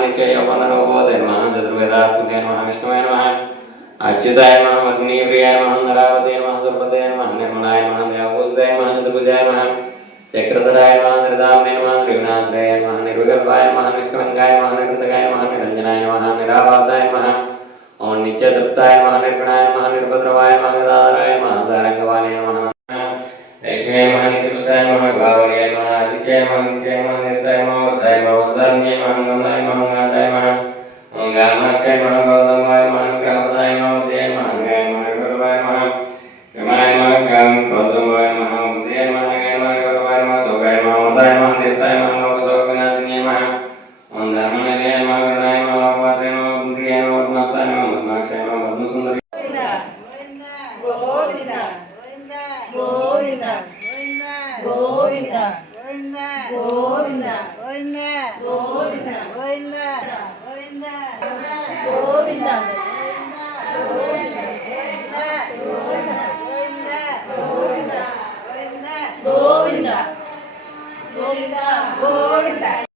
नित्याय वनरोगोदय नमः चतुर्वेदात्मके नमः विष्णवे नमः अच्युताय नमः अग्निप्रियाय नमः नरावते नमः दुर्पदे नमः निर्मलाय नमः देवभूताय नमः चतुर्भुजाय नमः चक्रधराय नमः निर्दाम्ने नमः त्रिगुणाश्रयाय नमः निर्विकल्पाय नमः निष्कलङ्काय नमः निर्गतकाय नमः निरञ्जनाय नमः निराभासाय नमः ओम नित्यतृप्ताय नमः निर्गुणाय नमः निर्भद्रवाय नमः गदाधराय नमः सारंगवाणे नमः लक्ष्मी नमः नित्यपुष्टाय नमः भावर्याय नमः आदित्याय नमः नित्याय नमः निरताय नमः वरदाय नमः वरदान्याय नमः गंगाय नमः गान्धाय नमः ओम गामाक्षाय नमः गौतमाय नमः अनुग्रहपदाय नमः उदयाय नमः अनुगाय नमः गौरवाय नमः यमाय नमः गं गौतमाय नमः उदयाय नमः अनुगाय नमः गौरवाय नमः सौगाय नमः वरदाय नमः निरताय नमः लोकसौख्यनाशिन्याय नमः ओम धर्मनिलयाय नमः गणाय नमः वात्रे नमः बुद्धियाय नमः मस्ताय नमः पद्माक्षाय नमः पद्मसुंदरी गोविंद गोविंद गोविंद गोविंद गोविंद गोविंद गोविंद गोविंद गोविंद गोविंद